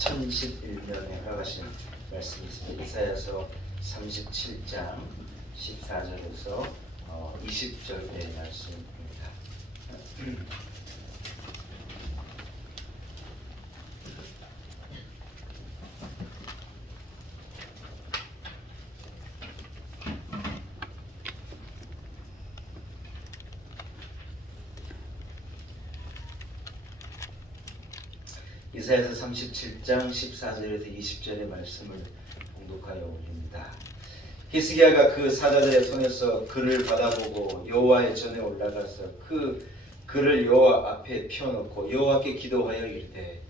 1011년에 허락하신 말씀이 있습니다. 이사야서 37장 14절에서 20절의 말씀입니다. 이사야서 37장 14절에서 20절의 말씀을 공독하여 올립니다. 히스기야가 그 사자들의 손에서 글을 받아보고 여호와의 전에 올라가서 그 글을 여호와 앞에 펴놓고 여호와께 기도하여 이르되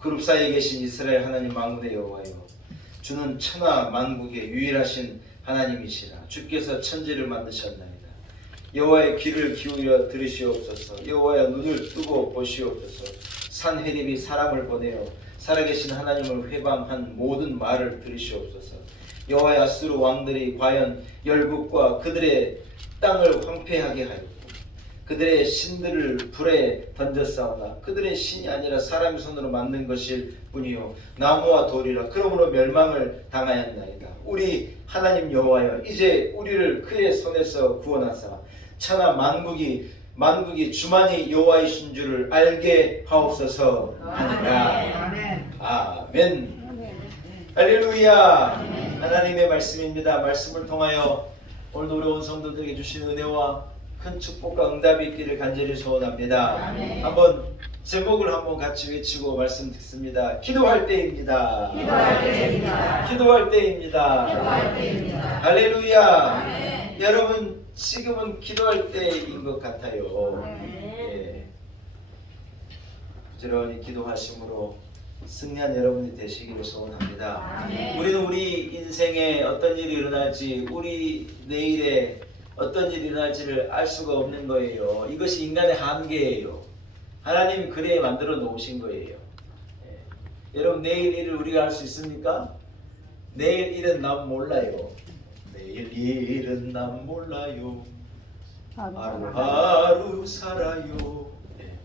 그룹 사이에 계신 이스라엘 하나님 만군의 여호와여, 주는 천하 만국의 유일하신 하나님이시라. 주께서 천지를 만드셨나이다. 여호와의 귀를 기울여 들으시옵소서. 여호와의 눈을 뜨고 보시옵소서. 산헤립이 사람을 보내어 살아계신 하나님을 회방한 모든 말을 들으시옵소서. 여호와의 아수르 왕들이 과연 열국과 그들의 땅을 황폐하게 하였고 그들의 신들을 불에 던졌사오나 그들의 신이 아니라 사람의 손으로 만든 것일 뿐이요 나무와 돌이라. 그러므로 멸망을 당하였나이다. 우리 하나님 여호와여, 이제 우리를 그의 손에서 구원하사 천하 만국이 주만이 여호와이신 줄을 알게 하옵소서. 아멘. 아멘. 할렐루야. 하나님의 말씀입니다. 말씀을 통하여 오늘도 우리 온 성도들에게 주신 은혜와 큰 축복과 응답이 있기를 간절히 소원합니다. 아멘. 한번 제목을 한번 같이 외치고 말씀 듣습니다. 기도할 때입니다. 기도할 때입니다. 기도할 때입니다. 기도할 때입니다. 할렐루야. 아멘. 여러분 지금은 기도할 때인 것 같아요. 예. 부지런히 기도하심으로 승리한 여러분이 되시기를 소원합니다. 아멘. 우리는 우리 인생에 어떤 일이 일어날지, 우리 내일에 어떤 일이 일어날지를 알 수가 없는 거예요. 이것이 인간의 한계예요. 하나님이 그래 만들어 놓으신 거예요. 예. 여러분 내일 일을 우리가 알 수 있습니까? 내일 일은 난 몰라요. 내일 일은 난 몰라요. 하루하루 살아요. 네.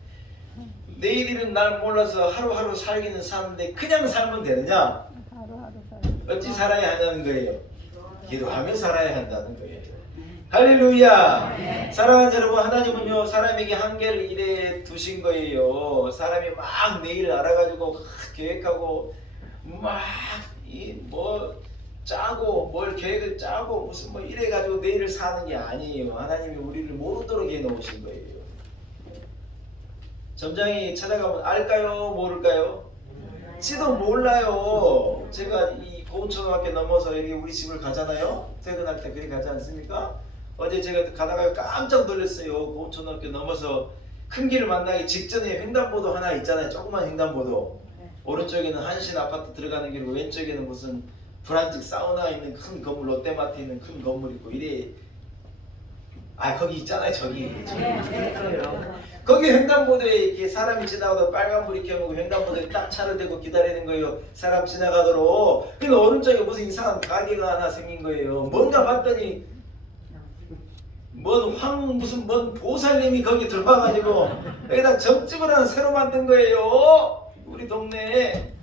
내일 일은 난 몰라서 하루하루 살기는 사는데 그냥 살면 되느냐? 어찌 살아야 하냐는 거예요. 기도하며 살아야 한다는 거예요. 할렐루야. 네. 사랑하는 여러분, 하나님은요 사람에게 한계를 이래 두신 거예요. 사람이 막 내일을 알아가지고 계획하고 짜고 뭘 계획을 짜고 무슨 이래가지고 내일을 사는 게 아니에요. 하나님이 우리를 모르도록 해놓으신 거예요. 점장이 찾아가면 알까요? 모를까요? 지도 몰라요. 제가 이 고운초등학교 넘어서 여기 우리 집을 가잖아요. 퇴근할 때 그리 가지 않습니까? 어제 제가 가다가 깜짝 놀랐어요. 고운초등학교 넘어서 큰 길을 만나기 직전에 횡단보도 하나 있잖아요. 조그만 횡단보도. 오른쪽에는 한신 아파트 들어가는 길이고 왼쪽에는 무슨 브란직 사우나 있는 큰 건물, 롯데마트 있는 큰 건물 있고 이래. 거기 있잖아요. 저기. 거기 횡단보도에 이렇게 사람이 지나가다 빨간불이 켜고 횡단보도에 딱 차를 대고 기다리는 거예요. 사람 지나가도록. 근데 오른쪽에 무슨 이상한 가게가 하나 생긴 거예요. 뭔가 봤더니 뭔 보살님이 거기 들어와가지고 여기다 점집을 하나 새로 만든 거예요. 우리 동네에.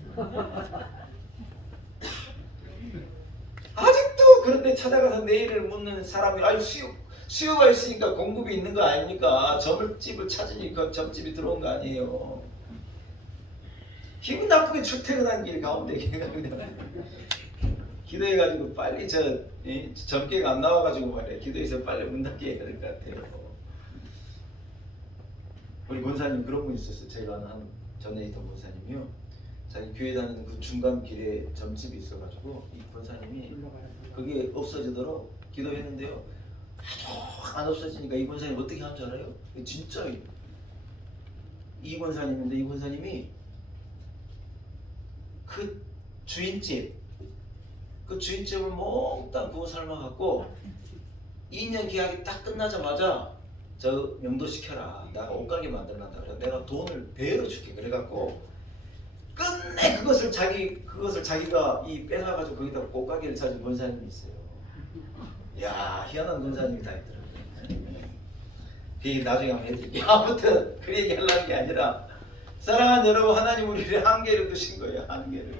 아직도 그런데 찾아가서 내일을 묻는 사람이 수요가 있으니까 공급이 있는 거 아닙니까? 점집을 찾으니까 점집이 들어온 거 아니에요. 기분 나쁘게 출퇴근한 길 가운데 걔가 그냥 기도해가지고 빨리 점괘가 안 나와가지고 말이야. 기도해서 빨리 문 닫게 해야 될 것 같아요. 우리 권사님 그런 분 있었어요. 제가 아는 전에 있던 권사님이요. 자기 교회 다니는 그 중간 길에 점집이 있어가지고 이 권사님이 그게 없어지도록 기도했는데요. 하도 안 없어지니까 이 권사님 어떻게 한 줄 알아요? 진짜 이 권사님인데 이 권사님이 그 주인집을 몽땅 구워 삶아갖고 2년 계약이 딱 끝나자마자 저 명도시켜라. 내가 옷가게 만들란다. 그래 내가 돈을 배로 줄게. 그래갖고 끝내 그것을 자기가 빼놔가지고 거기다 옷가게를 찾은 권사님이 있어요. 야, 희한한 권사님이 다 있더라고요. 그 얘기 나중에 한번 해드릴게요. 아무튼 그 얘기 하려는 게 아니라 사랑하는 여러분, 하나님 우리를 한계를 두신 거예요. 한계를.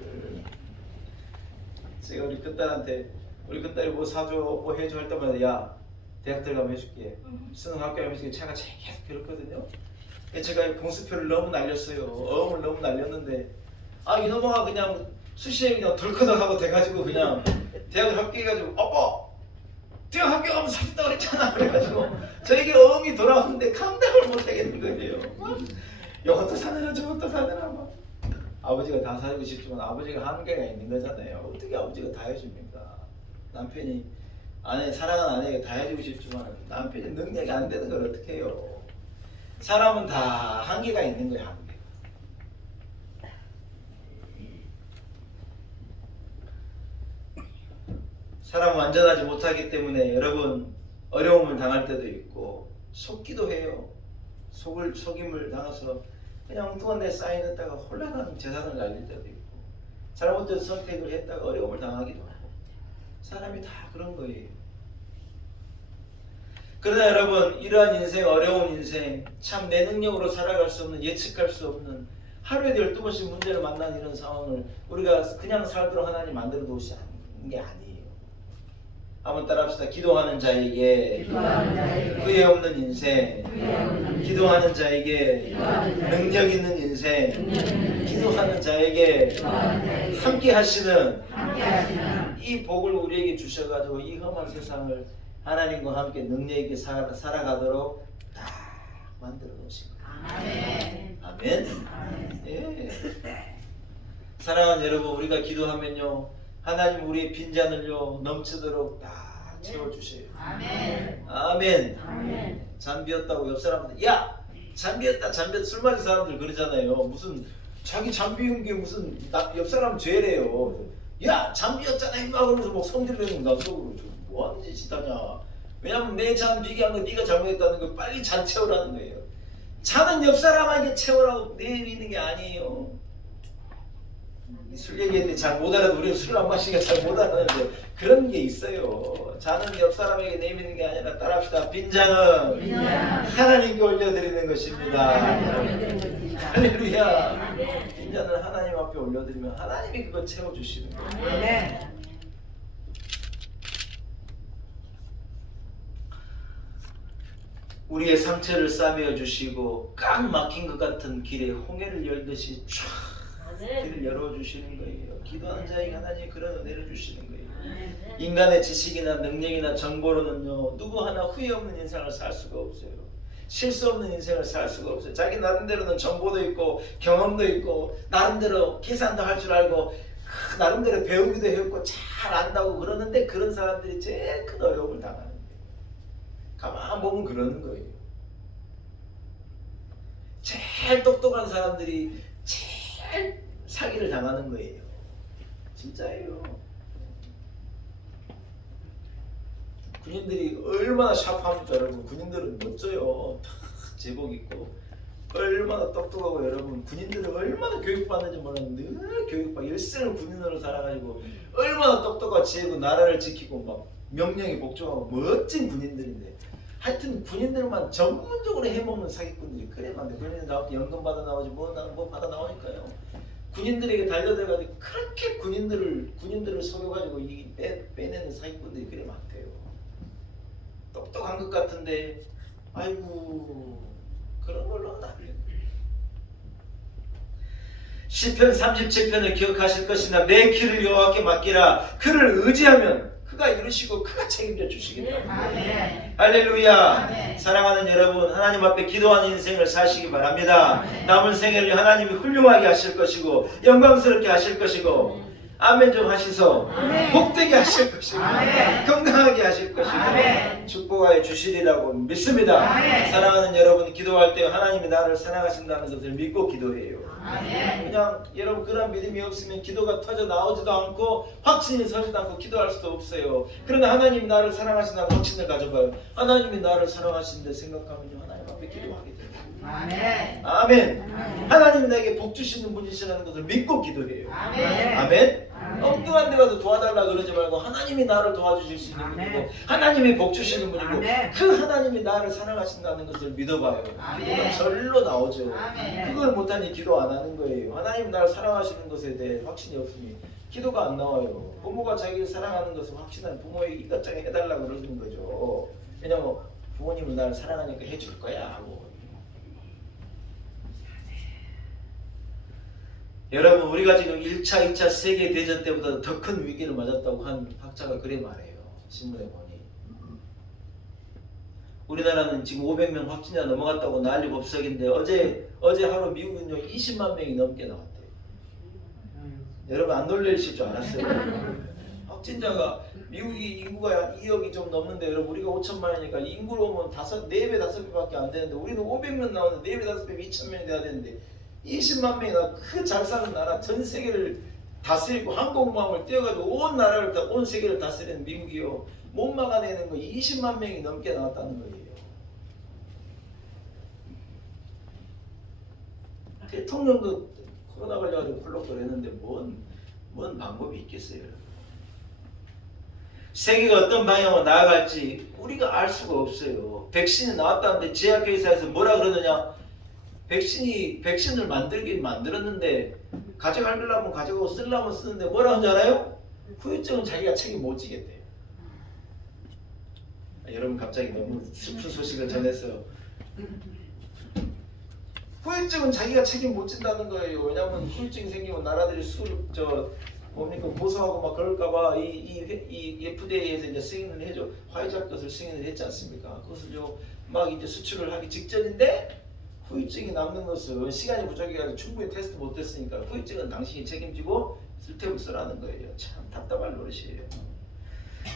제가 우리 큰딸한테 우리 큰딸이 뭐 사줘 뭐 해줘 할 때마다 야 대학 들어가면 해줄게, 수능 합격하면 해줄게, 제가 계속 그랬거든요. 제가 공수표를 너무 날렸어요. 어음을 너무 날렸는데 이놈아 그냥 수시에 그냥 덜커덕하고 돼가지고 그냥 대학을 합격해가지고 대학 합격하면 사겠다고 그랬잖아. 그래가지고 저에게 어음이 돌아오는데 감당을 못하겠는 거예요. 이것도 사느라 저것도 사느라 막. 아버지가 다 사주고 싶지만 아버지가 한계가 있는 거잖아요. 어떻게 아버지가 다 해줍니까? 남편이 사랑하는 아내에게 다 해주고 싶지만 남편이 능력이 안 되는 걸 어떻게 해요? 사람은 다 한계가 있는 거예요. 한계. 사람은 완전하지 못하기 때문에 여러분 어려움을 당할 때도 있고 속기도 해요. 속임을 당해서 그냥 엉뚱한 데 쌓여있다가 홀라당 재산을 날릴 때도 있고 잘못된 선택을 했다가 어려움을 당하기도 하고 사람이 다 그런 거예요. 그러나 여러분 이러한 인생, 어려운 인생, 참 내 능력으로 살아갈 수 없는, 예측할 수 없는 하루에 12번씩 문제를 만나는 이런 상황을 우리가 그냥 살도록 하나님 만들어 놓으신 게 아니에요. 한번 따라합시다. 기도하는 자에게 후회 없는 인생, 기도하는 자에게 능력 있는 인생, 기도하는 자에게 함께 하시는 이 복을 우리에게 주셔가지고 이 험한 세상을 하나님과 함께 능력 있게 살아가도록 딱 만들어 놓으신 거예요. 아멘. 예. 사랑하는 여러분, 우리가 기도하면요 하나님 우리의 빈잔을요 넘치도록 다 채워주세요. 아멘. 아멘. 아멘. 잠 비웠다고 옆 사람들 야 잠 비웠다 술 마신 사람들 그러잖아요. 무슨 자기 잠 비운 게 무슨 옆 사람 죄래요. 야 잠 비웠잖아 임마 그러면서 막 성질내는 나 속으로 뭐 하는 짓이다냐. 왜냐면 내 잠 비게 한 거 네가 잘못했다는 거 빨리 잔 채우라는 거예요. 잔은 옆 사람에게 채우라고 내리는 게 아니에요. 술 얘기했는데 잘 못 알아도 우리는 술 안 마시니까 잘 못 알아는데 그런 게 있어요. 잔은 옆 사람에게 내미는 게 아니라 따라합시다. 빈잔은 하나님께 올려드리는 것입니다. 할렐루야. 빈잔을 하나님 앞에 올려드리면 하나님이 그거 채워주시는 거예요. 우리의 상처를 싸매어 주시고 꽉 막힌 것 같은 길에 홍해를 열듯이 쫙 길을 열어주시는 거예요. 기도하는 자에게 하나님이 그런 은혜를 주시는 거예요. 인간의 지식이나 능력이나 정보로는요 누구 하나 후회 없는 인생을 살 수가 없어요. 실수 없는 인생을 살 수가 없어요. 자기 나름대로는 정보도 있고 경험도 있고 나름대로 계산도 할 줄 알고 나름대로 배우기도 했고 잘 안다고 그러는데 그런 사람들이 제일 큰 어려움을 당하는 거예요. 가만 보면 그러는 거예요. 제일 똑똑한 사람들이 제일 사기를 당하는 거예요. 진짜예요. 군인들이 얼마나 샤프합니까 여러분. 군인들은 멋져요. 다 제복 입고 얼마나 똑똑하고 여러분 군인들은 얼마나 교육받는지 몰랐는데 늘 교육받고 일생을 군인으로 살아가지고 얼마나 똑똑하고 지혜고 나라를 지키고 막 명령에 복종하고 멋진 군인들인데 하여튼 군인들만 전문적으로 해먹는 사기꾼들이 그래 많대. 군인들 나올 때 연금 받아 나오지 뭐 받아 나오니까요. 군인들에게 달려들어가지고 그렇게 군인들을 속여가지고 빼내는 사기꾼들이 그래 많대요. 똑똑한 것 같은데 아이고 그런 걸로 나비는. 시편 37편을 기억하실 것이나 내 길을 여호와께 맡기라. 그를 의지하면 그가 이루시고 그가 책임져 주시겠다. 아멘. 할렐루야. 아멘. 사랑하는 여러분, 하나님 앞에 기도하는 인생을 사시기 바랍니다. 아멘. 남은 생애를 하나님이 훌륭하게 하실 것이고 영광스럽게 하실 것이고 아멘 좀 하시소. 아멘. 복되게 하실 것이고 아멘. 건강하게 하실 것이고 아멘. 축복하여 주시리라고 믿습니다. 아멘. 사랑하는 여러분, 기도할 때 하나님이 나를 사랑하신다는 것을 믿고 기도해요. 아멘. 그냥 여러분 그런 믿음이 없으면 기도가 터져 나오지도 않고 확신이 서지도 않고 기도할 수도 없어요. 그러나 하나님이 나를 사랑하신다는 확신을 가져봐요. 하나님이 나를 사랑하신다 생각하면요 하나님 앞에 기도하게 돼요. 아멘. 아멘. 아멘. 하나님 내게 복 주시는 분이시라는 것을 믿고 기도해요. 아멘. 아멘. 엉뚱한 데 가서 도와달라 그러지 말고 하나님이 나를 도와주실 수 있는 분이고 하나님이 복 주시는 분이고 그 하나님이 나를 사랑하신다는 것을 믿어봐요. 기도가 절로 나오죠. 그걸 못하니 기도 안 하는 거예요. 하나님 나를 사랑하시는 것에 대해 확신이 없으니 기도가 안 나와요. 부모가 자기를 사랑하는 것을 확신한 부모에게 이것저것 해달라고 그러는 거죠. 왜냐면 부모님은 나를 사랑하니까 해줄 거야 하고. 여러분 우리가 지금 1차, 2차 세계대전 때보다 더 큰 위기를 맞았다고 한 학자가 그래 말해요. 신문에 보니. 우리나라는 지금 500명 확진자 넘어갔다고 난리 법석인데 어제 하루 미국은요 20만 명이 넘게 나왔대요. 여러분 안 놀라실 줄 알았어요. 확진자가 미국이 인구가 2억이 좀 넘는데 여러분 우리가 5천만이니까 인구로 보면 4배, 5배밖에 안 되는데 우리는 500명 나오는데 4배, 5배, 2천명이 돼야 되는데 20만 명이나 그 잘 사는 나라 전 세계를 다스리고 항공모함을 띄워가지고 온 나라를 온 세계를 다스리는 미국이요 못 막아내는 거 20만 명이 넘게 나왔다는 거예요. 대통령도 코로나 걸려가지고 콜록콜했는데 뭔 방법이 있겠어요? 세계가 어떤 방향으로 나아갈지 우리가 알 수가 없어요. 백신이 나왔다는데 제약회사에서 뭐라 그러느냐? 백신을 만들긴 만들었는데 가져가려면 가져가고 쓰려면 쓰는데 뭐라 하는지 알아요? 후유증은 자기가 책임 못 지겠대요. 여러분 갑자기 너무 슬픈 소식을 전해서 후유증은 자기가 책임 못 진다는 거예요. 왜냐하면 후유증이 생기면 나라들이 고소하고 막 그럴까봐 이 FDA에서 이제 승인을 해줘 화이자 것을 승인을 했지 않습니까? 그것을요 막 이제 수출을 하기 직전인데 후유증이 남는 것은 시간이 부족해가지고 충분히 테스트 못했으니까 후유증은 당신이 책임지고 쓸데없이 쓰라는 거예요. 참 답답할 노릇이에요.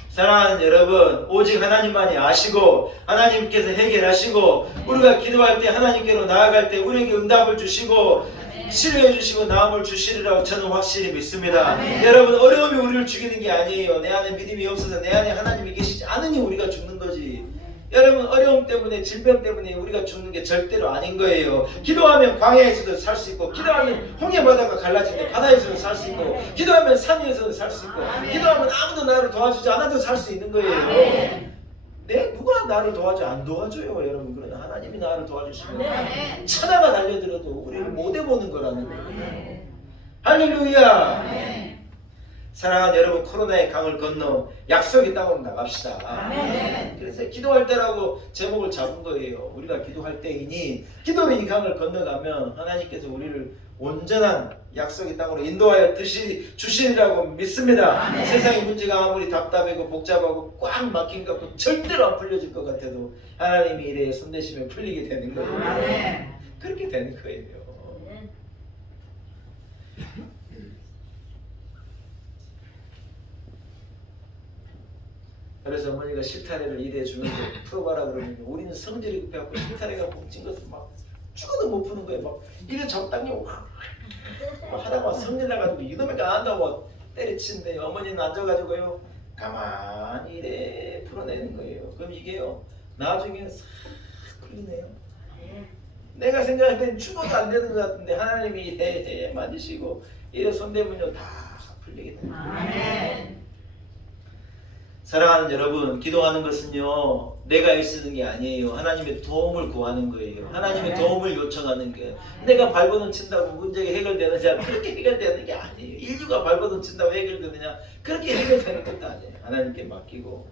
사랑하는 여러분, 오직 하나님만이 아시고 하나님께서 해결하시고 우리가 기도할 때 하나님께로 나아갈 때 우리에게 응답을 주시고 치료해 주시고 나음을 주시리라고 저는 확실히 믿습니다. 여러분 어려움이 우리를 죽이는 게 아니에요. 내 안에 믿음이 없어서 내 안에 하나님이 계시지 않으니 우리가 죽는 거지. 여러분 어려움 때문에 질병 때문에 우리가 죽는 게 절대로 아닌 거예요. 기도하면 광야에서도 살 수 있고 기도하면 홍해 바다가 갈라지는데 바다에서도 살 수 있고 기도하면 산 위에서도 살 수 있고 기도하면 아무도 나를 도와주지 않아도 살 수 있는 거예요. 누가 나를 도와줘? 안 도와줘요 여러분. 그러나 하나님이 나를 도와주시면 천하가 달려들어도 우리를 못 해보는 거라는 거예요. 할렐루야. 사랑하는 여러분 코로나의 강을 건너 약속의 땅으로 나갑시다. 그래서 기도할 때라고 제목을 잡은 거예요. 우리가 기도할 때이니 기도의 이 강을 건너가면 하나님께서 우리를 온전한 약속의 땅으로 인도하여 주시리라고 믿습니다. 세상의 문제가 아무리 답답하고 복잡하고 꽉 막힌 것 같고 절대로 안 풀려질 것 같아도 하나님이 이래 손대시면 풀리게 되는 거예요. 그렇게 되는 거예요. 그래서 어머니가 실타래를 일해 주면서 풀어봐라 그러면 우리는 성질이 급해갖고 실타래가 뭉친 것을 막 죽어도 못 푸는 거예요. 막 이래 적당히 하다가 성질 나가지고 이놈에게 안 한다고 때려치는데 어머니는 앉아가지고요 가만히 이래 풀어내는 거예요. 그럼 이게요 나중에 싹 풀리네요. 내가 생각할 땐 죽어도 안 되는 것 같은데 하나님이 이래 만지시고 이래 손대면요 다 풀리게 됩니다. 사랑하는 여러분, 기도하는 것은요 내가 애쓰는 게 아니에요. 하나님의 도움을 구하는 거예요. 하나님의 도움을 요청하는 거예요. 내가 발버둥 친다고 문제가 해결되느냐? 그렇게 해결되는 게 아니에요. 인류가 발버둥 친다고 해결되느냐? 그렇게 해결되는 것도 아니에요. 하나님께 맡기고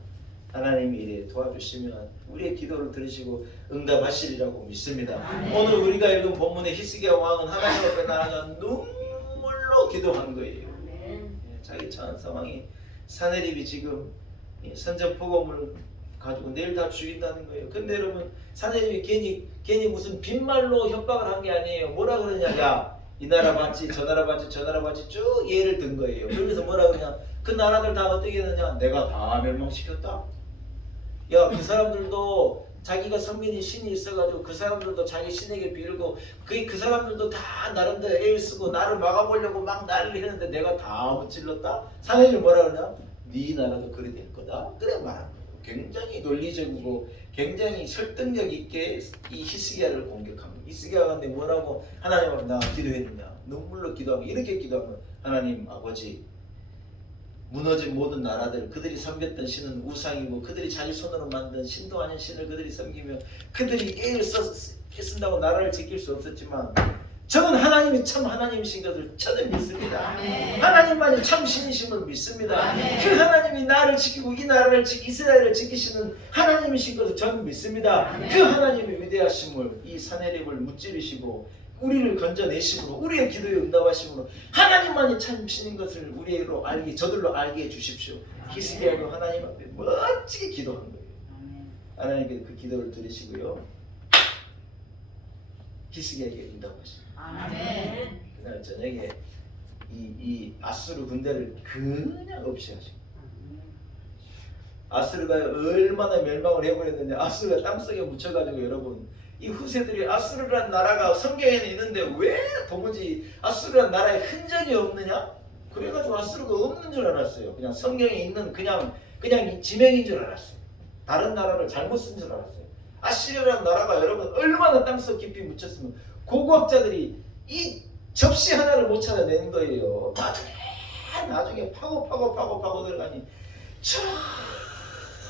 하나님이 이래 도와주시면 우리의 기도를 들으시고 응답하시리라고 믿습니다. 오늘 우리가 읽은 본문의 히스기야 왕은 하나님 앞에 나아가 눈물로 기도한 거예요. 자기 처한 상황이 사내립이 지금 선전포고물 가지고 내일 다 죽인다는 거예요. 근데 여러분 사내립이 괜히 무슨 빈말로 협박을 한 게 아니에요. 뭐라 그러냐? 야, 이 나라 받지, 저 나라 받지, 저 나라 받지 쭉 예를 든 거예요. 그러면서 뭐라 그러냐? 그 나라들 다 어떻게 했느냐? 내가 다 멸망시켰다. 야, 그 사람들도 자기가 섬기는 신이 있어가지고 그 사람들도 자기 신에게 빌고 그 사람들도 다 나름대로 애를 쓰고 나를 막아보려고 막 난리를 했는데 내가 다 무찔렀다? 사내립이 뭐라 그러냐? 네 나라도 그래 될 거다. 그래 말한 거예요. 굉장히 논리적이고 굉장히 설득력 있게 이 히스기야를 공격합니다. 히스기야가 근데 뭐라고 하나님 앞에 나 기도했느냐? 눈물로 기도하면 이렇게 기도하면 하나님 아버지 무너진 모든 나라들, 그들이 섬겼던 신은 우상이고 그들이 자기 손으로 만든 신도 아닌 신을 그들이 섬기며 그들이 애를 쓴다고 나라를 지킬 수 없었지만 저는 하나님이 참 하나님이신 것을 저는 믿습니다. 하나님만이 참 신이심을 믿습니다. 그 하나님이 나를 지키고 이 나라를 이스라엘을 지키시는 하나님이신 것을 저는 믿습니다. 그 하나님의 위대하심을 이 사내립을 무찌르시고 우리를 건져내심으로 우리의 기도에 응답하심으로 하나님만이 참 신인 것을 우리로 저들로 알게 해주십시오. 히스기야도 하나님 앞에 멋지게 기도한 거예요. 하나님께 그 기도를 들으시고요, 히스기야에게 응답하십니다. 아멘. 그날 저녁에 이 아수르 군대를 그냥 없이 하시고, 아수르가 얼마나 멸망을 해버렸는데 아수르가 땅속에 묻혀가지고, 여러분 이 후세들이 아수르라는 나라가 성경에는 있는데 왜 도무지 아수르라는 나라에 흔적이 없느냐? 그래가지고 아수르가 없는 줄 알았어요. 그냥 성경에 있는 그냥 지명인 줄 알았어요. 다른 나라를 잘못 쓴 줄 알았어요. 아시리아라는 나라가 여러분 얼마나 땅속 깊이 묻혔으면 고고학자들이 이 접시 하나를 못 찾아낸 거예요. 나중에 파고 들어가니 저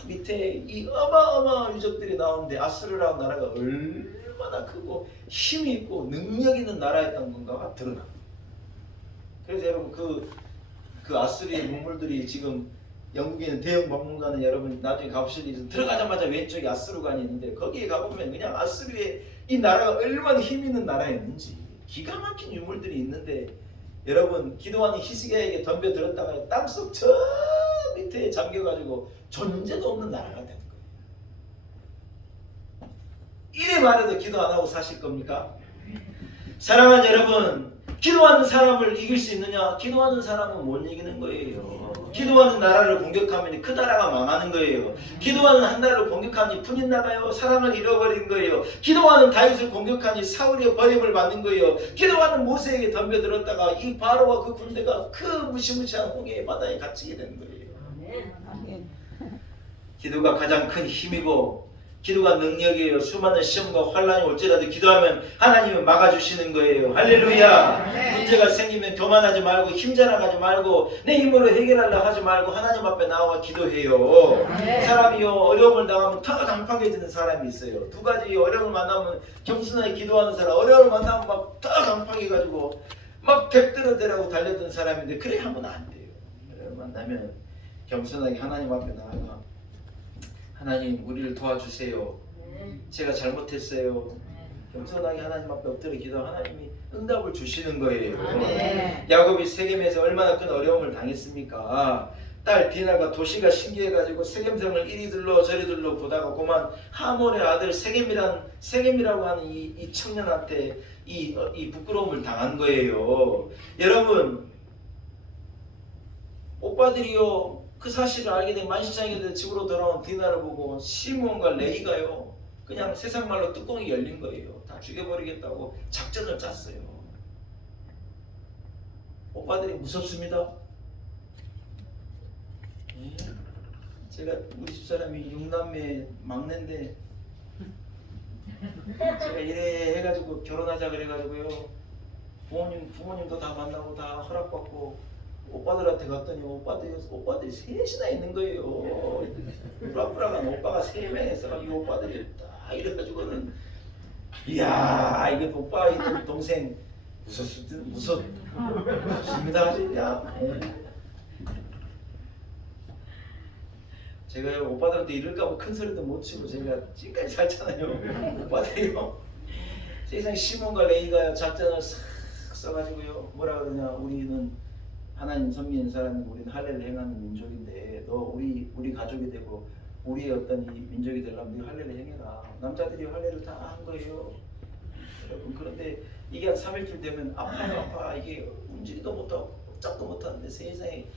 밑에 이 어마어마한 유적들이 나오는데 아수르라는 나라가 얼마나 크고 힘이 있고 능력 있는 나라였던 건가가 드러나. 그래서 여러분 그 아수르의 문물들이 지금 영국에 있는 대형 박물관은 여러분 나중에 가보실 일 있으면 들어가자마자 왼쪽에 아수르관이 있는데 거기에 가보면 그냥 아수르의 이 나라가 얼마나 힘 있는 나라였는지 기가 막힌 유물들이 있는데, 여러분 기도하는 히스기야에게 덤벼들었다가 땅속 저 밑에 잠겨가지고 존재도 없는 나라가 되는 거예요. 이래 말해도 기도 안 하고 사실 겁니까? 사랑하는 여러분, 기도하는 사람을 이길 수 있느냐? 기도하는 사람은 못 이기는 거예요. 기도하는 나라를 공격하면 그 나라가 망하는 거예요. 기도하는 한 나라를 공격하니 분이 나가요. 사랑을 잃어버린 거예요. 기도하는 다윗을 공격하니 사울의 버림을 받는 거예요. 기도하는 모세에게 덤벼들었다가 이 바로와 그 군대가 그 무시무시한 홍해의 바다에 갇히게 되는 거예요. 아멘. 기도가 가장 큰 힘이고 기도가 능력이에요. 수많은 시험과 환란이 올지라도 기도하면 하나님은 막아주시는 거예요. 할렐루야. 문제가 생기면 교만하지 말고 힘자랑하지 말고 내 힘으로 해결하려 하지 말고 하나님 앞에 나와 기도해요. 사람이요 어려움을 당하면 더 강팍해지는 사람이 있어요. 두 가지 어려움을 만나면 겸손하게 기도하는 사람, 어려움을 만나면 막 더 강팍해가지고 막 객들어대라고 달려드는 사람인데 그래 하면 안 돼요. 어려움을 만나면 겸손하게 하나님 앞에 나아가 하나님 우리를 도와주세요. 제가 잘못했어요. 겸손하게 하나님 앞에 엎드려 기도 하나님이 응답을 주시는 거예요. 야곱이 세겜에서 얼마나 큰 어려움을 당했습니까? 딸 디나가 도시가 신기해가지고 세겜성을 이리 들러 저리 들러 보다가 그만 하몰의 아들 세겜이라고 하는 이 청년한테 이 부끄러움을 당한 거예요. 여러분 오빠들이요 그 사실을 알게 된 만시장에 된 집으로 돌아온 디나를 보고 시므온과 레이가요 그냥 세상 말로 뚜껑이 열린 거예요. 다 죽여버리겠다고 작전을 짰어요. 오빠들이 무섭습니다. 제가 우리 집사람이 6남매 막내인데 제가 이래 해가지고 결혼하자 그래가지고요 부모님도 다 만나고 다 허락받고 오빠들한테 갔더니 오빠들이 셋이나 있는 거예요. 불악불악한 오빠가 3명에서 이 오빠들이 딱 이래가지고는 이야 이게 오빠 있는 동생 무섭습니다 진짜. 제가 오빠들한테 이럴까봐 큰 소리도 못 치고 제가 지금까지 살잖아요. 오빠들이요 세상 시몬과 레이가 작전을 싹 써가지고요 뭐라 그러냐 우리는 하나님 섬기는 사람이 우리는 할례를 행하는 민족인데 너 우리 가족이 되고 우리의 어떤 이 민족이 되려면 네 할례를 행해라. 남자들이 할례를 다 한 거예요. 여러분 그런데 이게 한 3일쯤 되면 아파 이게 움직이도 못하고 꼼짝도 못하는데 세상에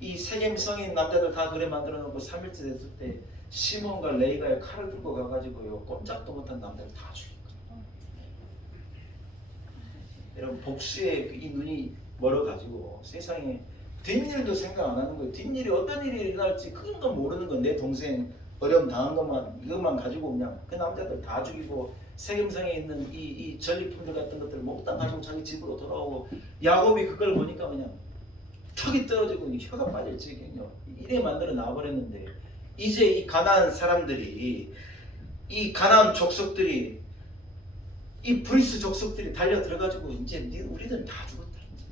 이 세겜 성인 남자들 다 그래 만들어 놓고 3일째 됐을 때 시몬과 레이가 칼을 들고 가가지고요 꼼짝도 못한 남자를 다 죽인 거예요. 여러분 복수의 이 눈이 멀어가지고 세상에 뒷일도 생각 안 하는 거예요. 뒷일이 어떤 일이 일어날지 그건 건 모르는 건 내 동생 어려움 당한 것만 이것만 가지고 그냥 그 남자들 다 죽이고 세겜성에 있는 이 전리품들 같은 것들 몽땅 가지고 자기 집으로 돌아오고 야곱이 그걸 보니까 그냥 탁 석이 떨어지고 혀가 빠질 지경이요. 이래 만들어 놔버렸는데 이제 이 가나안 사람들이 이 가나안 족속들이 이 브리스 족속들이 달려 들어가지고 이제 우리들은 다 죽었다. 이제.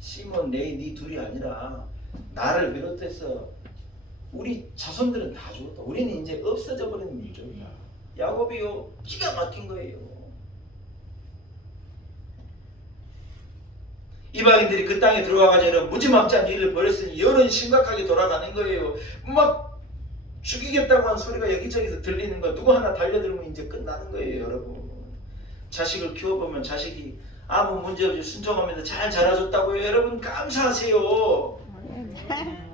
시몬, 레위 네 둘이 아니라 나를 비롯해서 우리 자손들은 다 죽었다. 우리는 이제 없어져 버리는 민족이다. 야곱이요 기가 막힌 거예요. 이방인들이 그 땅에 들어와가지고 무지막지한 일을 벌였으니 열은 심각하게 돌아가는 거예요. 막 죽이겠다고 한 소리가 여기저기서 들리는 거, 누구 하나 달려들면 이제 끝나는 거예요, 여러분. 자식을 키워보면 자식이 아무 문제 없이 순종하면서 잘 자라줬다고요. 여러분 감사하세요.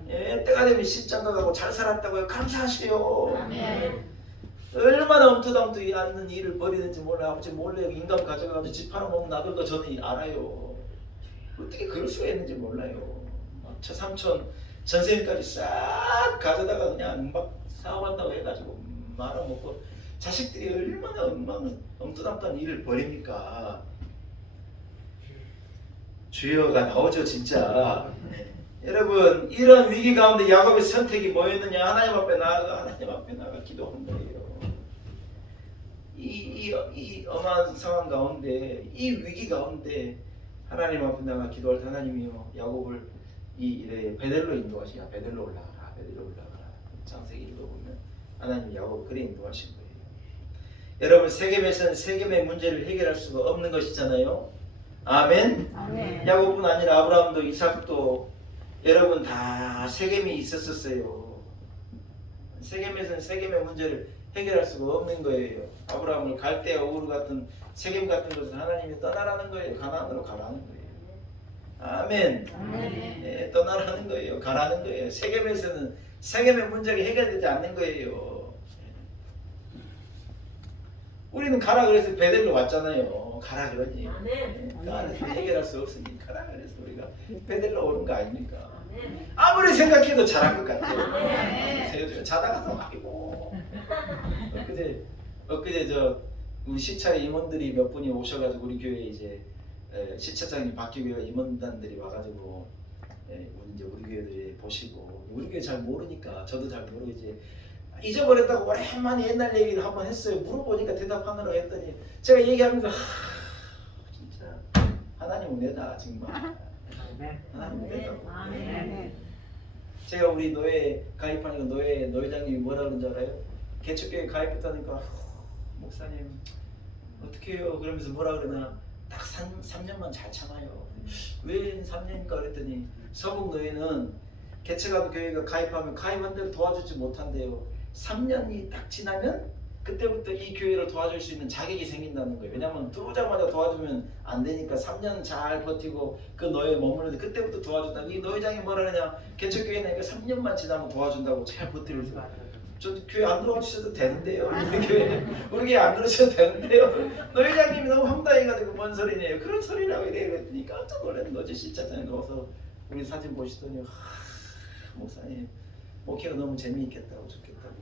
예, 때가 되면 시집장가 가고 잘 살았다고요. 감사하세요. 얼마나 엉터덩터 않는 일을 벌이는지 몰라요. 아버지 몰래 인감 가져가서 집 팔아먹는 아들도 저는 알아요. 어떻게 그럴 수가 있는지 몰라요. 저 삼촌 전세금까지 싹 가져다가 그냥 막 사업한다고 해가지고 말아먹고 자식들이 얼마나 엉뚱한 일을 벌입니까? 주여가 나오죠 진짜. 네. 여러분 이런 위기 가운데 야곱의 선택이 뭐였느냐? 하나님 앞에 나아가 기도한 거예요. 이 엄한 상황 가운데 이 위기 가운데 하나님 앞에 나가 기도할 때 하나님이요 야곱을 이 일에 베델로 인도하시냐. 베델로 올라가라. 창세기 1도 보면 하나님 야곱 그래 인도하신 거예요. 여러분 세겜에서는 세겜의 문제를 해결할 수가 없는 것이잖아요. 아멘. 야곱뿐 아니라 아브라함도 이삭도 여러분 다 세겜이 있었어요. 세겜에서는 세겜의 문제를 해결할 수가 없는 거예요. 아브라함을 갈대아 우르 같은 세겜 같은 것을 하나님이 떠나라는 거예요. 가나안으로 가라는 거예요. 아멘. 네, 떠나라는 거예요. 가라는 거예요. 세겜에서는 세겜의 문제가 해결되지 않는 거예요. 우리는 가라 그래서 베델로 왔잖아요. 가라 그러니. 가라 해결할 수 없으니 가라 그래서 우리가 베델로 오는 거 아닙니까? 아무리 생각해도 잘한 것 같아요. 자다가도 아이고. 엊그제 우리 시차 임원들이 몇 분이 오셔가지고 우리 교회 이제 시차장이 바뀌고 임원단들이 와가지고 이제 우리 교회들이 보시고 우리 교회 잘 모르니까 저도 잘 모르고 이제 잊어버렸다고 오랜만에 옛날 얘기를 한번 했어요. 물어보니까 대답하느라고 했더니 제가 얘기하면서 진짜 하나님 은혜다 정말. 하나님 은혜다고. 제가 우리 노예 가입하니까 노회장님이 뭐라 그런지 알아요? 개척교회 가입했다니까 목사님 어떻게 해요? 그러면서 뭐라 그러나 딱 3년만 잘 참아요. 왜 3년인가 그랬더니 서북 노예는 개척한 교회가 가입하면 가입한 대로 도와주지 못한대요. 3년이 딱 지나면 그때부터 이 교회를 도와줄 수 있는 자격이 생긴다는 거예요. 왜냐하면 들어오자마자 도와주면 안 되니까 3년 잘 버티고 그 노예에 머무르는데 그때부터 도와준다. 이 노회장이 뭐라 그러냐? 개척교회니까 3년만 지나면 도와준다고 잘 버티면서 저 교회 안 도와주셔도 되는데요. 우리 교회 안 그러셔도 되는데요. 노회장님이 너무 황당해가지고 뭔 소리네요. 그런 소리라고 이래 그랬더니 깜짝 놀라는 거지. 실차장에 넣어서 우리 사진 보시더니 목사님 목회가 너무 재미있겠다고 좋겠다고.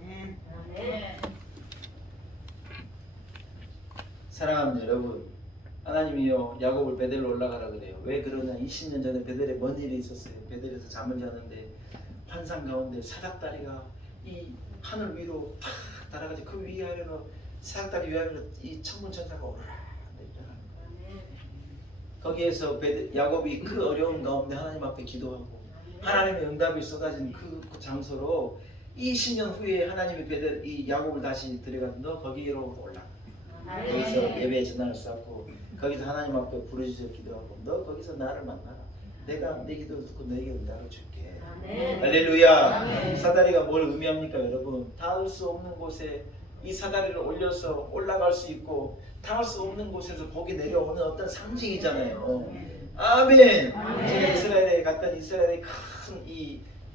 사랑하는 여러분, 하나님이요 야곱을 베델로 올라가라 그래요. 왜 그러냐? 20년 전에 베델에 뭔 일이 있었어요. 베델에서 잠을 자는데 환상 가운데 사닥다리가 이 하늘 위로 탁 날아가지고 그 위아래로 사닥다리 위아래로 이 천문 천사가 오르락 내리라는 거예요. 거기에서 야곱이 그 어려운 가운데 하나님 앞에 기도하고 하나님의 응답이 쏟아진 그 장소로 20년 후에 하나님이 이 야곱을 다시 들여가서 너 거기로 올라가. 거기서 예배의 전화를 쌓고 거기서 하나님 앞에 부르짖어 기도하고 너 거기서 나를 만나라. 내가 네 기도를 듣고 너에게 응답을 줄게. 할렐루야. 사다리가 뭘 의미합니까 여러분? 닿을 수 없는 곳에 이 사다리를 올려서 올라갈 수 있고 닿을 수 없는 곳에서 거기 내려오는 어떤 상징이잖아요. 아멘. 제가 이스라엘에 갔던 이스라엘의 큰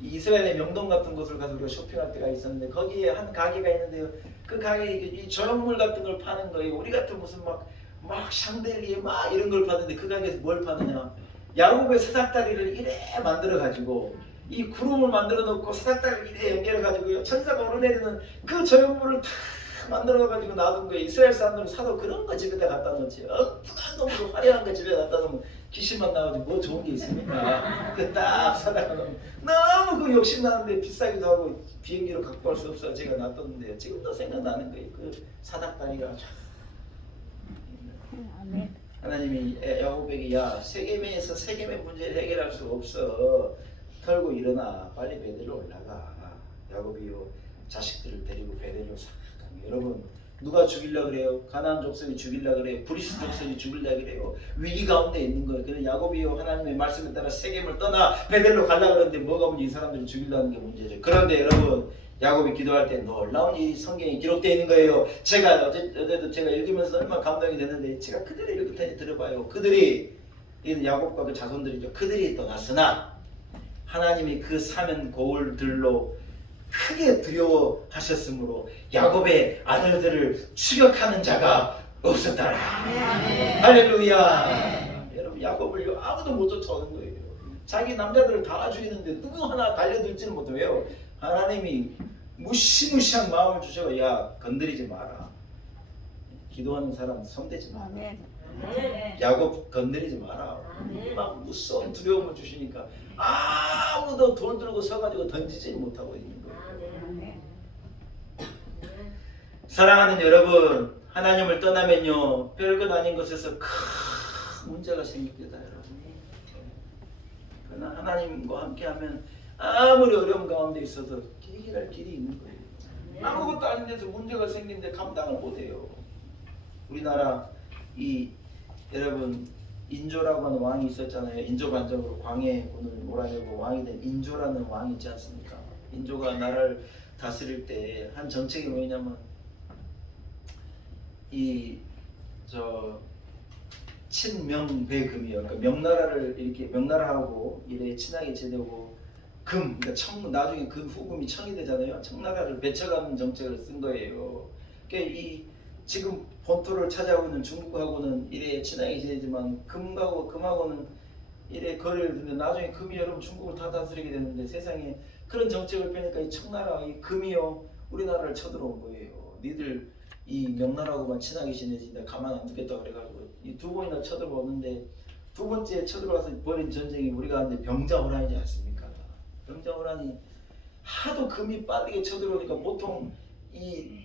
이스라엘의 명동 같은 곳을 가서 우리가 쇼핑할 때가 있었는데 거기에 한 가게가 있는데요. 그 가게에 이 조형물 같은 걸 파는 거예요. 우리 같은 무슨 막 샹들리에 막 이런 걸 파는데 그 가게에서 뭘 파느냐? 야곱의 사닥다리를 이래 만들어 가지고 이 구름을 만들어 놓고 사닥다리를 이래 연결해 가지고요. 천사가 오르내리는 그 조형물을 다 만들어 가지고 놔둔 거예요. 이스라엘 사람들은 사도 그런 거 집에다 갖다 놓지. 어떤 놈으로 화려한 거 집에 갖다 놓으면 귀신만 나오지 뭐 좋은 게 있습니까? 그 딱 사다가 놓으면 너무 그 욕심 나는데 비싸기도 하고 비행기로 갖고 갈 수 없어 제가 놔뒀는데 지금도 생각나는 거예요. 그 사닥다리가 하나님이 야곱에게 야 세계면에서 세계면 문제를 해결할 수 없어. 털고 일어나 빨리 베델로 올라가. 야곱이요 자식들을 데리고 베델로 싹. 여러분 누가 죽이려 그래요? 가나안 족속이 죽이려 그래요? 브리스 족속이 죽이려 그래요? 위기 가운데 있는 거예요. 그래서 야곱이요 하나님의 말씀에 따라 세겜을 떠나 베델로 가려고 그러는데 뭐가 문제? 이 사람들이 죽이려는 게 문제죠. 그런데 여러분 야곱이 기도할 때 놀라운 일이 성경에 기록되어 있는 거예요. 제가 어제도 제가 읽으면서 얼마나 감동이 됐는데 제가 그들이 읽을 테니 들어봐요. 그들이 야곱과 그 자손들이죠. 그들이 떠났으나 하나님이 그 사면 고울들로 크게 두려워하셨으므로 야곱의 아들들을 추격하는 자가 없었더라. 할렐루야. 여러분 야곱을 아무도 못 쫓아오는 거예요. 자기 남자들을 다 죽이는데 누구 하나 달려들지는 못해요. 하나님이 무시무시한 마음을 주셔서 야 건드리지 마라. 기도하는 사람 손대지 마라. 야곱 건드리지 마라. 막 무서운 두려움을 주시니까 아무도 돌 들고 서가지고 던지지 못하고 있는 거예요. 사랑하는 여러분, 하나님을 떠나면요 별것 아닌 것에서 큰 문제가 생깁니다. 여러분. 그러나 하나님과 함께하면 아무리 어려운 가운데 있어도 해결할 길이 있는 거예요. 아무것도 아닌 데서 문제가 생기는데 감당을 못해요. 우리나라 여러분 인조라고 하는 왕이 있었잖아요. 인조반적으로 광해 오늘 몰아내고 왕이 된 인조라는 왕이 있지 않습니까? 인조가 나라를 다스릴 때 한 정책이 뭐냐면 친명배금이요. 그러니까 명나라를 이렇게 명나라하고 이래 친하게 지내고 그러니까 나중에 그 후금이 청이 되잖아요. 청나라를 배척하는 정책을 쓴 거예요. 그러니까 지금 본토를 차지하고 있는 중국하고는 이래 친하게 지내지만 금하고는 이래 거래를 두는데 나중에 금이 여러분 중국을 다 다스리게 되는데 세상에 그런 정책을 펴니까 이 청나라 이 금이요 우리나라를 쳐들어온 거예요. 니들 이 명나라하고만 친하게 지내지 내가 가만 안 두겠다 그래가지고 이 두 번이나 쳐들어오는데 두 번째 쳐들어와서 벌인 전쟁이 우리가 이제 병자호란이지 않습니까? 병자호란이 하도 금이 빠르게 쳐들어오니까 보통 이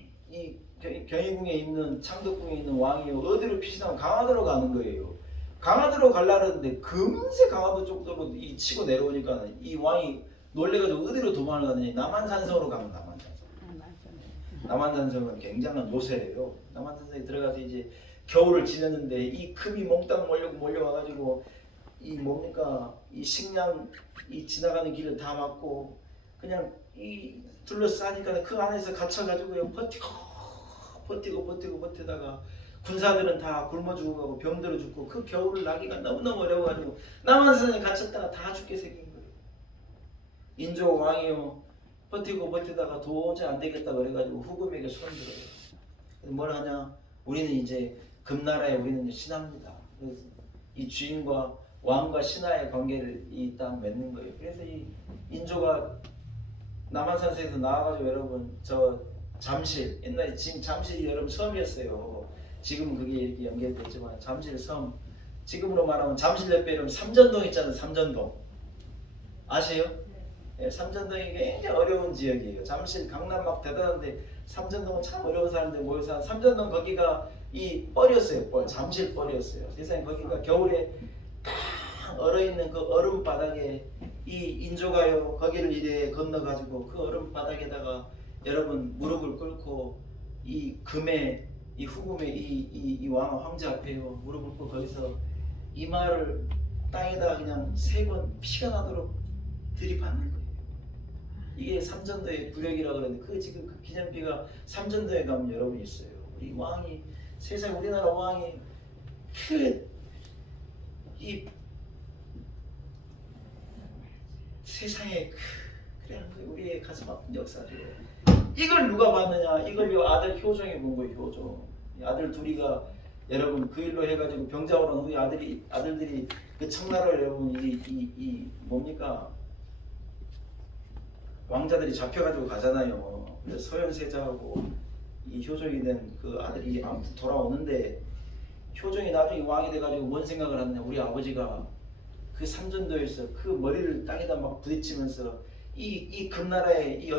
경희궁에 있는 창덕궁에 있는 왕이 어디로 피신하면 강화도로 가는 거예요. 강화도로 가려는데 금세 강화도 쪽으로 치고 내려오니까 이 왕이 놀래가지고 어디로 도망을 가느냐 남한산성으로 가면 남한산성은 굉장한 요새예요. 남한산성에 들어가서 이제 겨울을 지냈는데 이 금이 몽땅 몰려와가지고 이 식량 지나가는 길을 다 막고 그냥 둘러싸니까 그 안에서 갇혀가지고요 버티다가 군사들은 다 굶어 죽어가고 병들어 죽고 그 겨울을 나기가 너무너무 어려워가지고 남한산에 갇혔다가 다 죽게 생긴 거예요. 인조 왕이요 버티다가 도저히 안 되겠다 그래가지고 후금에게 손들어요. 뭘 하냐? 우리는 이제 금나라에 우리는 신하입니다. 그래서 이 주인과 왕과 신하의 관계를 딱 맺는 거예요. 그래서 이 인조가 남한산세에서 나와가지고 여러분 잠실 옛날에 지금 잠실이 여러분 섬이었어요. 지금은 그게 이렇게 연결됐지만 잠실 섬 지금으로 말하면 잠실 옆에 여러분 삼전동 있잖아요. 삼전동 아세요? 네, 삼전동이 굉장히 어려운 지역이에요. 잠실 강남 막 대단한데 삼전동은 참 어려운 사람들 모여서 삼전동 거기가 이 뻘이었어요. 잠실 뻘이었어요. 세상에 거기가 겨울에 딱 얼어있는 그 얼음 바닥에 이 인조가요 거기를 이래 건너가지고 그 얼음 바닥에다가 여러분 무릎을 꿇고 이 금의 이 후금의 이 왕 황제 앞에요 무릎을 꿇고 거기서 이마를 땅에다 그냥 3번 피가 나도록 들이받는 거예요. 이게 삼전도의 구력이라고 그러는데 그 지금 그 기념비가 삼전도에 가면 여러분 있어요. 우리 왕이 세상 우리나라 왕이 이 세상에 그래 우리의 가슴 아픈 역사죠. 이걸 누가 봤느냐? 이걸 요 아들 효종이 본 거예요. 효종. 아들 둘이가 여러분 그 일로 해가지고 병자호란 우리 아들들이 그 청나라를 여러분 이 뭡니까? 왕자들이 잡혀가지고 가잖아요. 그래서 서현세자하고 이 효종이 된 그 아들이 아무튼 돌아오는데 효종이 나중에 왕이 돼가지고 뭔 생각을 하느냐. 우리 아버지가 그 삼전도에서 그 머리를 땅에다 막 부딪히면서 이 금나라에 이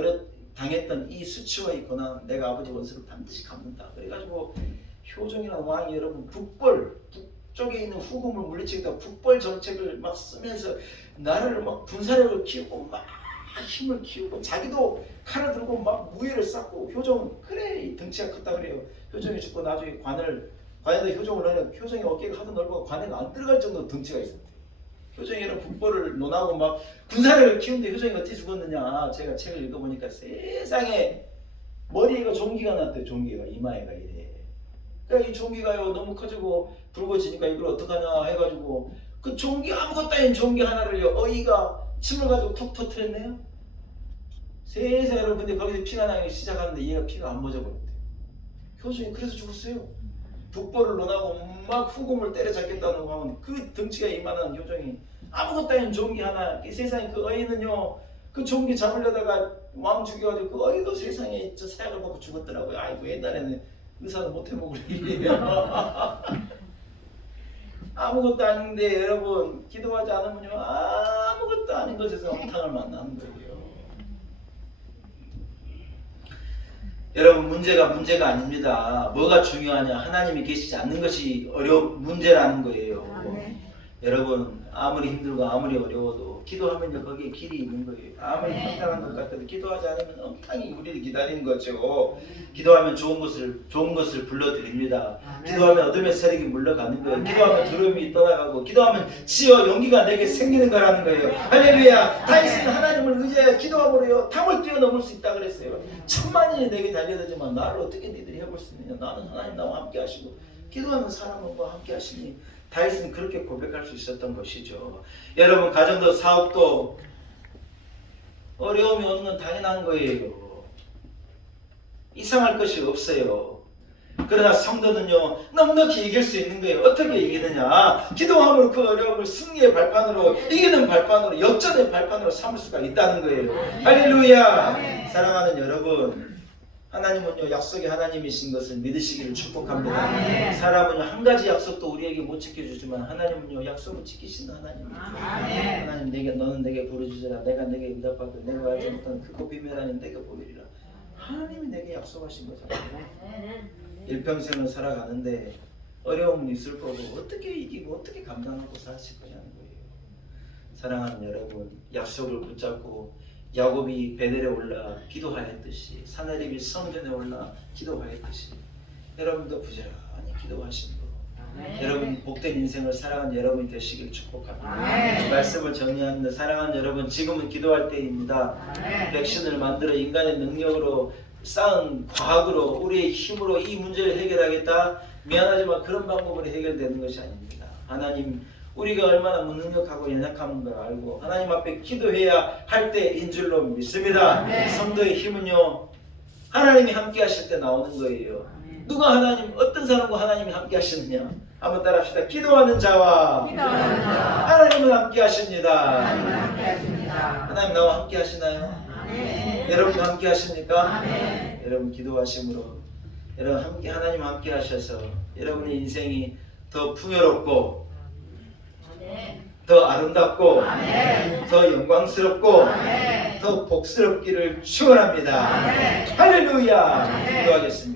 당했던 이 수치와 이 고난, 내가 아버지 원수를 반드시 갚는다. 그래가지고 효종이라는 왕이 여러분 북쪽에 있는 후금을 물리치겠다 북벌 정책을 막 쓰면서 나라를 막 군사력을 키우고 막 힘을 키우고 자기도 칼을 들고 막 무예를 쌓고. 효종은 그래 이 덩치가 컸다 그래요. 효종이 죽고 나중에 관에다 효종을 넣으면 효종이 어깨가 하도 넓고 관에가 안 들어갈 정도로 덩치가 있었대요. 효종이는 북벌을 논하고 막 군사력을 키우는데 효종이 어떻게 죽었느냐. 제가 책을 읽어보니까 세상에 머리에가 종기가 났대요. 종기가 이마에가 이래. 그러니까 이 종기가요 너무 커지고 붉어지니까 이걸 어떡하냐 해가지고 그 종기 아무것도 아닌 종기 하나를요 어이가 침을 가지고 톡 터뜨렸네요. 세상에 여러분. 근데 거기서 피가 나기 시작하는데 얘가 피가 안 멎어버렸대요. 효종이 그래서 죽었어요. 북벌을 논하고 막 후금을 때려잡겠다는 왕은 그 덩치가 이만한 효종이 아무것도 아닌 종기 하나. 이 세상에 그 어이는요 그 종기 잡으려다가 왕 죽여가지고 그 어이도 세상에 저 사약을 먹고 죽었더라고요. 아이고 옛날에는 의사는 못해보고 그래요. 아무것도 아닌데 여러분 기도하지 않으면요 아무것도 아닌 것에서 엄탕을 만나는 거예요. 여러분 문제가 아닙니다. 뭐가 중요하냐. 하나님이 계시지 않는 것이 문제라는 거예요. 여러분 아무리 힘들고 아무리 어려워도 기도하면 거기에 길이 있는 거예요. 아무리 평탄한 것 같아도 기도하지 않으면 엉탕이 우리를 기다리는 거죠. 기도하면 좋은 것을 불러드립니다. 기도하면 어둠의 세력이 물러가는 거예요. 기도하면 두려움이 떠나가고 기도하면 지어 용기가 내게 생기는 거라는 거예요. 할렐루야. 다윗은 하나님을 의지하여 기도함으로요 탐을 뛰어넘을 수 있다 그랬어요. 천만인이 내게 달려들지만 나를 어떻게 니들이 해볼 수 있느냐. 나는 하나님 나와 함께 하시고 기도하는 사람과 함께 하시니. 다윗은 그렇게 고백할 수 있었던 것이죠. 여러분 가정도 사업도 어려움이 오는 건 당연한 거예요. 이상할 것이 없어요. 그러나 성도는요 넉넉히 이길 수 있는 거예요. 어떻게 이기느냐. 기도함으로 그 어려움을 승리의 발판으로 이기는 발판으로 역전의 발판으로 삼을 수가 있다는 거예요. 할렐루야. 사랑하는 여러분 하나님은요 약속의 하나님이신 것을 믿으시기를 축복합니다. 사람은요 한 가지 약속도 우리에게 못 지켜주지만 하나님은요 약속을 지키시는 하나님입니다. 하나님 너는 내게 부르짖으라. 내가 내게 응답하고 내가 알지 못하는 크고 비밀하는 내게 보이리라. 하나님이 내게 약속하신 거잖아요. 일평생을 살아가는데 어려움은 있을 거고 어떻게 이기고 어떻게 감당하고 사실 거냐는 거예요. 사랑하는 여러분 약속을 붙잡고 야곱이 베델에 올라 기도하였듯이 사내립이 성전에 올라 기도하였듯이 여러분도 부지런히 기도하시는 거. 여러분 복된 인생을 살아가는 여러분이 되시길 축복합니다. 말씀을 정리하는데 사랑하는 여러분 지금은 기도할 때입니다. 백신을 만들어 인간의 능력으로 쌓은 과학으로 우리의 힘으로 이 문제를 해결하겠다. 미안하지만 그런 방법으로 해결되는 것이 아닙니다. 하나님 우리가 얼마나 무능력하고 연약한 걸 알고 하나님 앞에 기도해야 할 때인 줄로 믿습니다. 성도의 힘은요 하나님이 함께 하실 때 나오는 거예요. 누가 어떤 사람과 하나님이 함께 하시느냐. 한번 따라합시다. 기도하는 자와 하나님은 함께 하십니다. 하나님 나와 함께 하시나요? 여러분도 함께 하십니까? 여러분 기도하심으로 여러분 하나님 함께 하셔서 여러분의 인생이 더 풍요롭고 더 아름답고 더 영광스럽고 더 복스럽기를 축원합니다. 할렐루야. 기도하겠습니다.